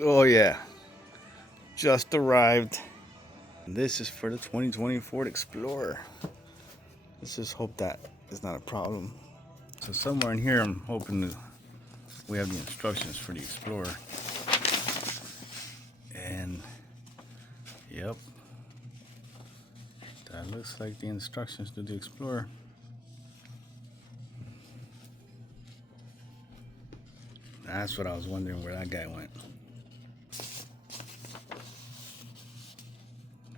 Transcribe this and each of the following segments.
Oh yeah, just arrived. This is for the 2020 Ford Explorer. Let's just hope that is not a problem. So somewhere in here, I'm hoping that we have the instructions for the Explorer. And yep, that looks like the instructions to the Explorer. That's what I was wondering where that guy went.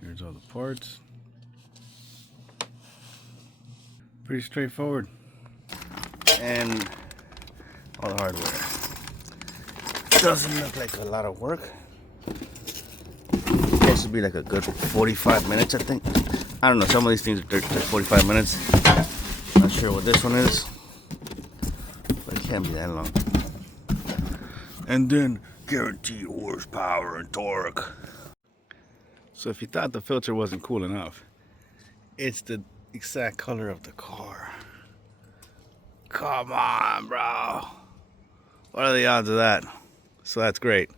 Here's all the parts. Pretty straightforward. And all the hardware. Doesn't look like a lot of work. Supposed to be like a good 45 minutes, I think. I don't know, some of these things are 45 minutes. Not sure what this one is, but it can't be that long. And then guaranteed horsepower and torque. So if you thought the filter wasn't cool enough, it's the exact color of the car. Come on, bro. What are the odds of that? So that's great.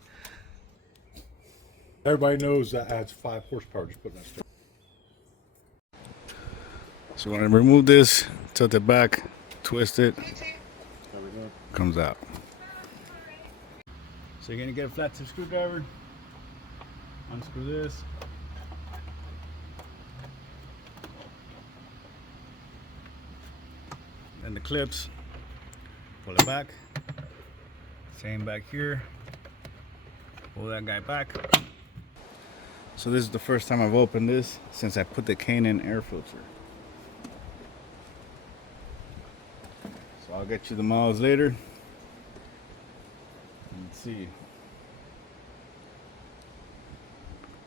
Everybody knows that adds 5 horsepower. Just putting that stuff. So when I remove this, tilt it back, twist it, There we go. comes out. So you're gonna get a flat tip screwdriver, unscrew this. Then the clips, pull it back. Same back here. Pull that guy back. So this is the first time I've opened this since I put the K&N air filter. So I'll get you the miles later. Let's see.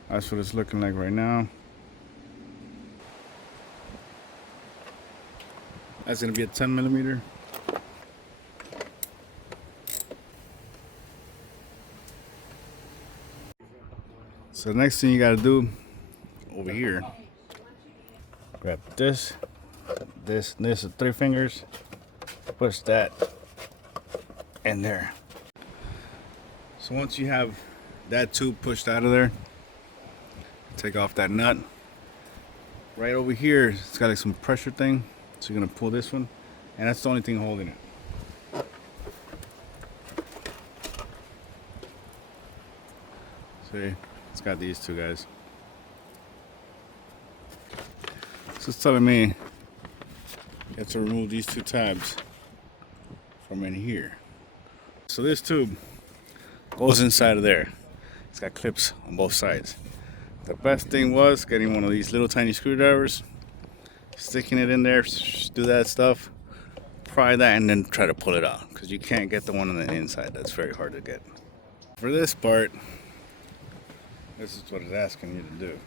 That's what it's looking like right now. That's gonna be a 10 millimeter. So the next thing you gotta do over here, grab this, this with 3 fingers, push that in there. So once you have that tube pushed out of there, take off that nut. Right over here, it's got like some pressure thing. So you're gonna pull this one, and that's the only thing holding it. See, it's got these two guys. So it's telling me you have to remove these 2 tabs from in here. So this tube goes inside of there. It's got clips on both sides. The best thing was getting one of these little tiny screwdrivers, sticking it in there, do that stuff, pry that, and then try to pull it out, because you can't get the one on the inside. That's very hard to get. For this part, this is what it's asking you to do.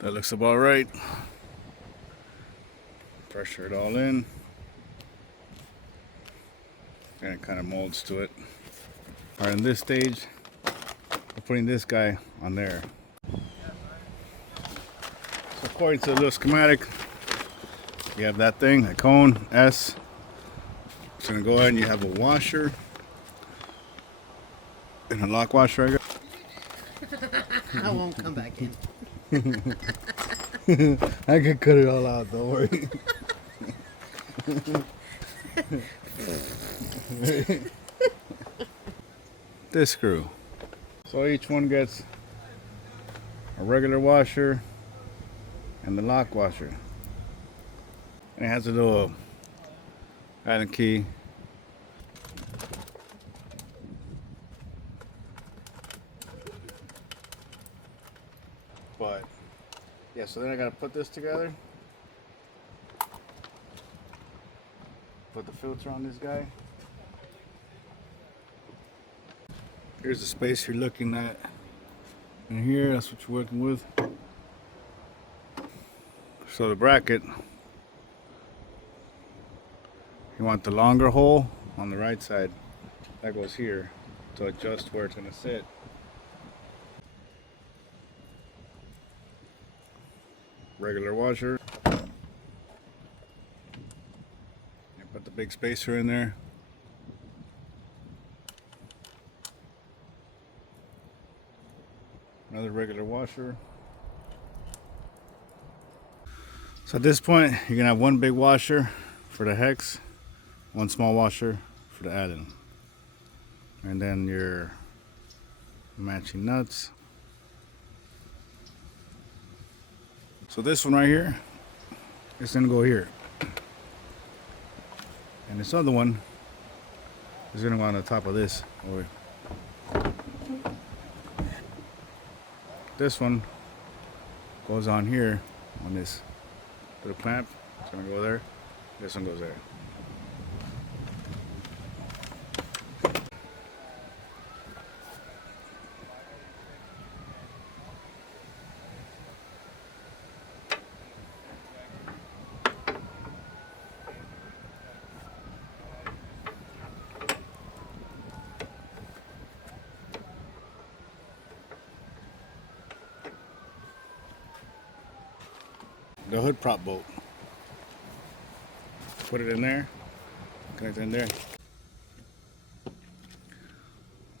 That looks about right. Pressure it all in. And it kind of molds to it. All right, in this stage, we're putting this guy on there. So according to the little schematic, you have that thing, a cone, S. It's gonna go ahead and you have a washer and a lock washer, I guess. I won't come back in. I can cut it all out, don't worry. This screw. So each one gets a regular washer and the lock washer. And it has a little Allen key. But yeah, so then I gotta put this together. Put the filter on this guy. Here's the space you're looking at. And here, that's what you're working with. So the bracket, you want the longer hole on the right side. That goes here. to adjust where it's going to sit. Regular washer. You put the big spacer in there. Another regular washer. So at this point, you're gonna have one big washer for the hex, one small washer for the Allen, and then your matching nuts. So this one right here is gonna go here, and this other one is gonna go on the top of this. This one goes on here on this little clamp. It's gonna go there. This one goes there. The hood prop bolt. Put it in there. Connect it in there.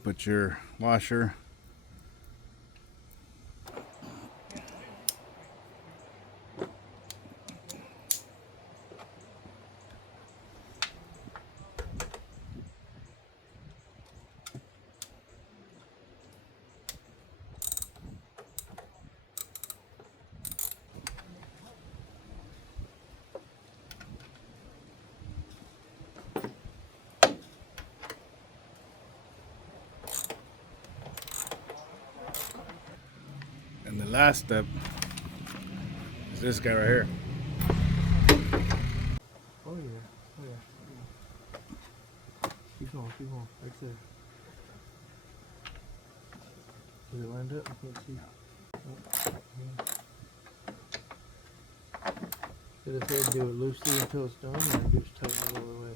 Put your washer. And the last step is this guy right here. Oh yeah, oh yeah. Keep going, right there. Is it lined up? I can't see. Oh, yeah. Did it say do it loosely until it's done, or just tighten it all the way?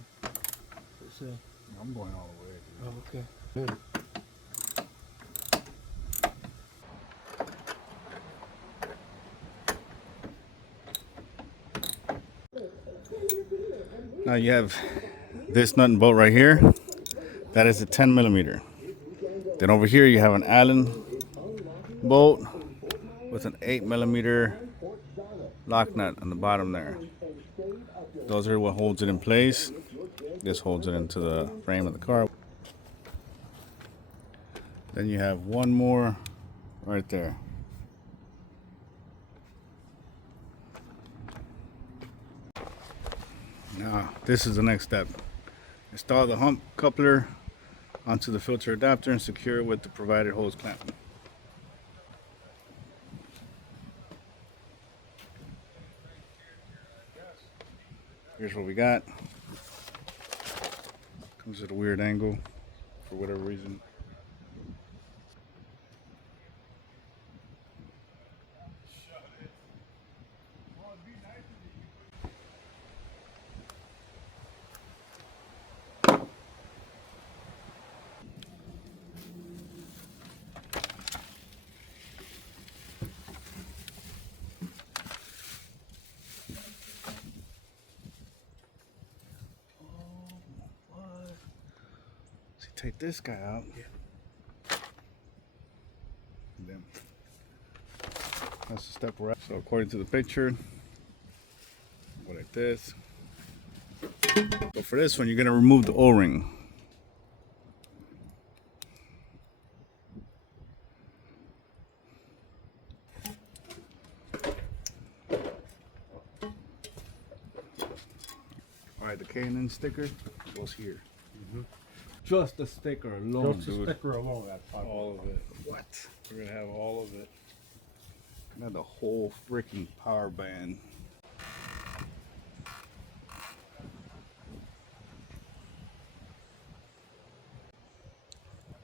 What's it say? I'm going all the way. Dude. Oh, okay. Good. Now you have this nut and bolt right here. That is a 10 millimeter. Then over here you have an Allen bolt with an 8 millimeter lock nut on the bottom there. Those are what holds it in place. This holds it into the frame of the car. Then you have one more right there. Now, this is the next step. Install the hump coupler onto the filter adapter and secure it with the provided hose clamp. Here's what we got. Comes at a weird angle for whatever reason. Take this guy out. Yeah. Then that's the step we're at. So according to the picture, go like this. So for this one, you're gonna remove the O-ring. All right, the K&N sticker goes here. Just the sticker alone, Just the dude. sticker alone. That's All of it. What? We're gonna have all of it. Gonna have the whole freaking power band.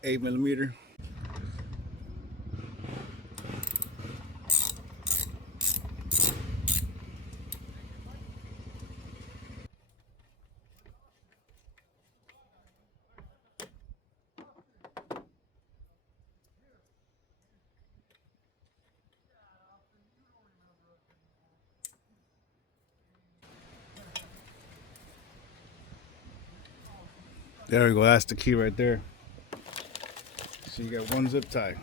$8 millimeter. There we go. That's the key right there. So you got one zip tie.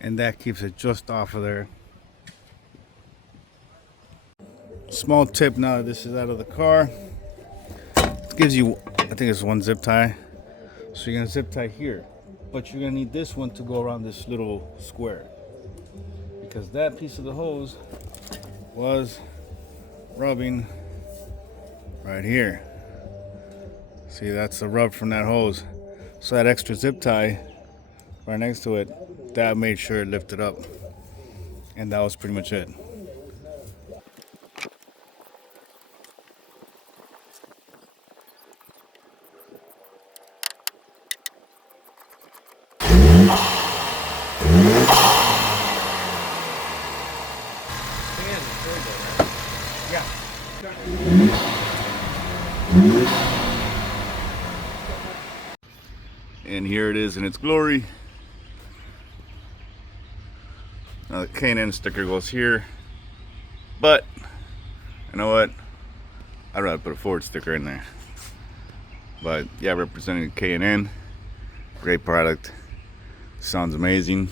And that keeps it just off of there. Small tip now that this is out of the car. It gives you, I think it's one zip tie. So you're gonna zip tie here. But you're gonna need this one to go around this little square. Because that piece of the hose was rubbing right here. See, that's the rub from that hose. So that extra zip tie right next to it, that made sure it lifted up. And that was pretty much it. And here it is in its glory. Now the K&N sticker goes here, but you know what? I'd rather put a Ford sticker in there. But yeah, representing K&N, great product. Sounds amazing.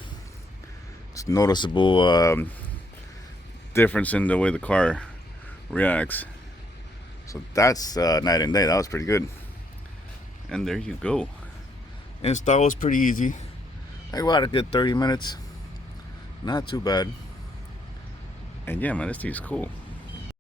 It's noticeable difference in the way the car reacts. So that's night and day. That was pretty good. And there you go. Install was pretty easy. I got a good 30 minutes. Not too bad. And yeah, man, this thing's cool.